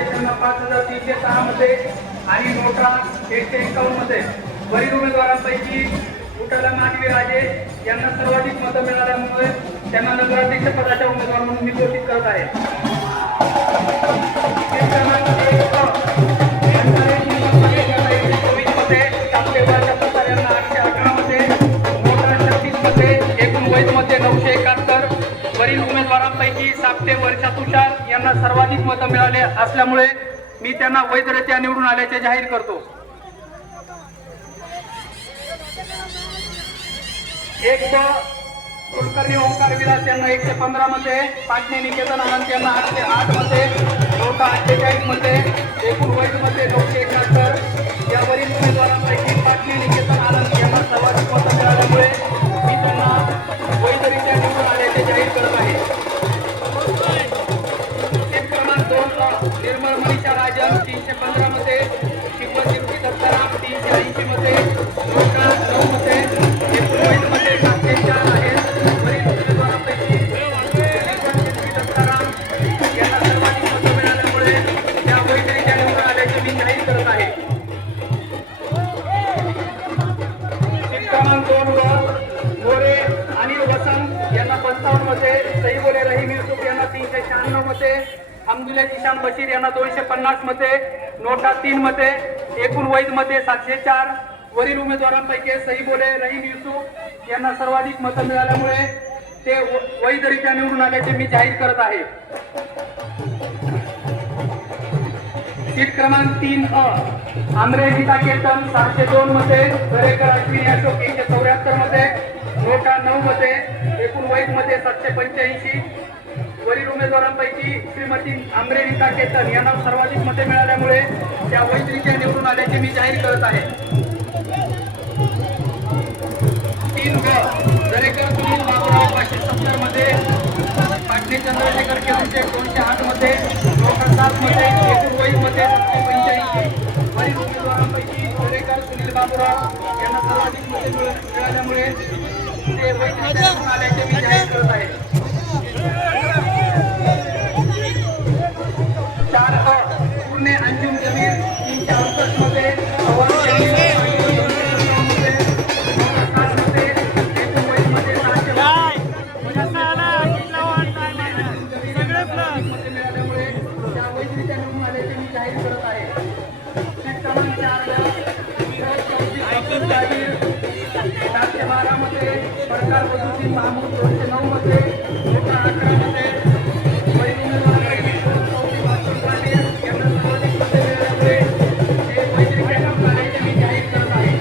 मध्ये त्यांना 5306 मध्ये आणि नोटा 151 मध्ये. वरील उमेदवारांपैकी उठाला मानवी राजे यांना सर्वाधिक मतं मिळाल्यामुळे त्यांना नगराध्यक्ष पदाच्या उमेदवार म्हणून मी घोषित करत आहे. वरील उमेदवारांपैकी सापटे वर्षा तुषार यांना सर्वाधिक मतं मिळाले असल्यामुळे मी त्यांना वैधरित्या निवडून आल्याचे जाहीर करतो. एक कुलकर्णी ओंकार विलास यांना 115 मध्ये, पाटणे निकेतन आनंद यांना 808 मध्ये, नोटा 48 मध्ये, एकूण वैध मध्ये 971. या वरील उमेदवारांपैकी पाटणे निकेतन आनंद यांना सर्वाधिक मतं मिळाल्यामुळे मी त्यांना वैधरित्या निवडून आल्याचे जाहीर करत आहे. क्रमांक 2 निर्मळ मनीषा राजन 315 मध्ये, शिवदीप्ती दत्ताराम 380 मध्ये, नोटा 9 मध्ये, एकूण वैध मध्ये 704 आहेत. वरील उमेदवारांपैकी शिवदीप्ती दत्ताराम यांना सर्वाधिक मतं मिळाल्यामुळे त्या वैधरित्या निवडून आल्याचे मी जाहीर करत आहे. क्रमांक 2 वर मोरे अनिल वसंत यांना 55 मध्ये, सईबोले रहीम युसुफ यांना 396 मध्ये, हमदुल्ला जिशान बशीर यांना 250 मध्ये, नोटा 3 मध्ये, एकूण वैध मध्ये 704. वरील उमेदवारांपैकी सईबोले रहीम युसुफ यांना सर्वाधिक मतं मिळाल्यामुळे ते वैधरित्या निवडून आल्याचे मी जाहीर करत आहे. सीट क्रमांक 3 आमरे गीता केतन 702 मध्ये, दरेकर अश्विनी अशोक 174 मध्ये, नोटा 9 मध्ये, एकूण वैध मध्ये 785. वरील उमेदवारांपैकी श्रीमती आमरे गीता केतन यांना सर्वाधिक मते मिळाल्यामुळे त्या वैधरित्या निवडून आल्याचे मी जाहीर करत आहे. 3 दरेकर सुनील बाबूराव 570 मध्ये, पाटणे चंद्रशेखर केवुलचे 208 मध्ये, नोटा 7 मध्ये, एकूण वैध मध्ये 785. वरील उमेदवारांपैकी दरेकर सुनील बाबूराव यांना सर्वाधिक मते मिळाल्यामुळे ते वैधरित्या निवडून आल्याचे मी जाहीर करत आहे. 4 पुणे अंजुम जमीर 368 मध्ये, सरकार वधूची महमूद 209 मध्ये, नोटा 11 मध्ये, वरील उमेदवारांपैकी यांना सर्वाधिक मते मिळाल्यामुळे ते वैधरित्या निवडून आल्याचे मी जाहीर करत आहे.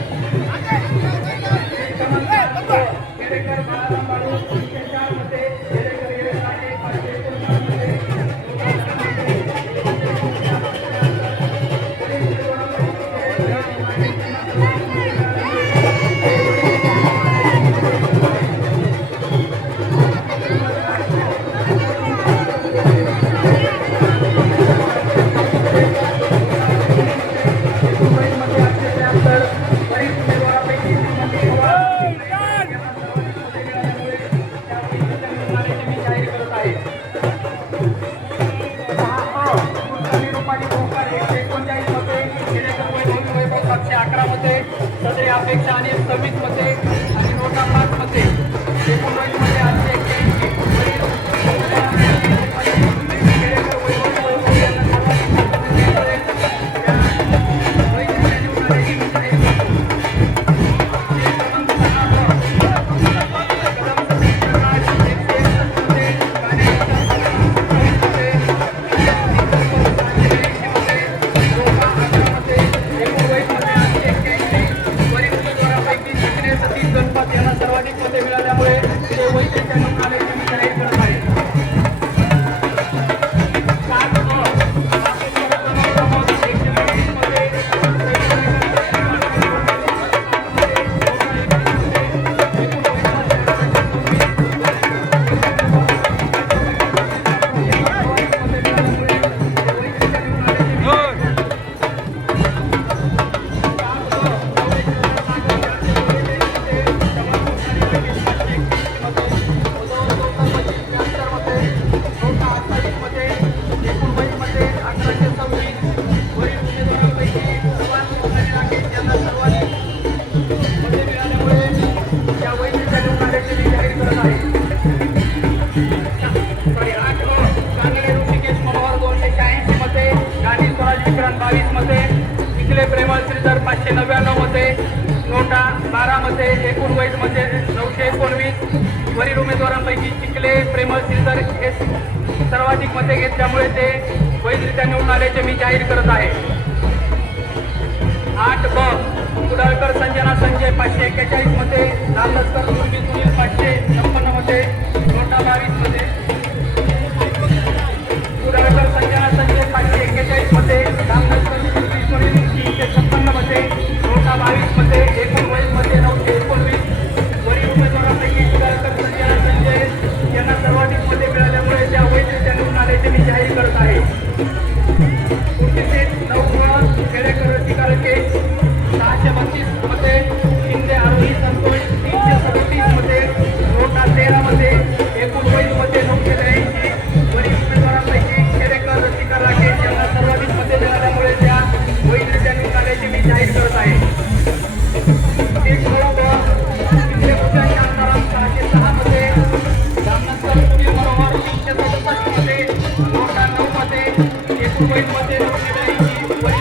केरेकर बाळाराम बाळू 304 मध्ये, केरेकर येरेसाटे 559 मध्ये, सदरी अपेक्षा आणि 26 मध्ये आणि नोटा 5 मध्ये, एकूण वैध मध्ये 881. सर्वाधिक मते मिळाल्यामुळे ते श्रीधर 599 मते, नोटा 12 मते, एकूण वैध मते 919. वरील उमेदवारांपैकी चिखले प्रेमळ श्रीधर हे सर्वाधिक मते घेतल्यामुळे ते वैधरित्या निवडून आल्याचे मी जाहीर करत आहे. 8 ब कुडाळकर संजना संजय 541 मते, दामलस्कर सुनील 556 मते, नोटा 22 मते. कुडाळकर संजना संजय 541 मते, दामलस्कर सुनील 356 मते, नोटा 22 मते, एकूण वैध मते 919. वरील उमेदवारांपैकी कुडाळकर संजना संजय यांना सर्वाधिक मते मिळाल्यामुळे त्या वैधरित्या निवडून आल्याचे मी जाहीर करत आहे. पुढचे 9 खेडेकर रसिका राकेश 632 मते, शिंदे आरोही संतोष 337 मते, नोटा 13 मते, एकूण वैध मते 983. वरील उमेदवारांपैकी खेडेकर रसिका राकेश यांना सर्वाधिक मते मिळाल्यामुळे त्या वैधरित्या निवडून आल्याचे मी जाहीर करत आहे. 1 शिंदे भूषण शांताराम 606 मते, दामनकर सुनील मनोहर 367 मते, नोटा 9 मते, एकूण वैध मते 983.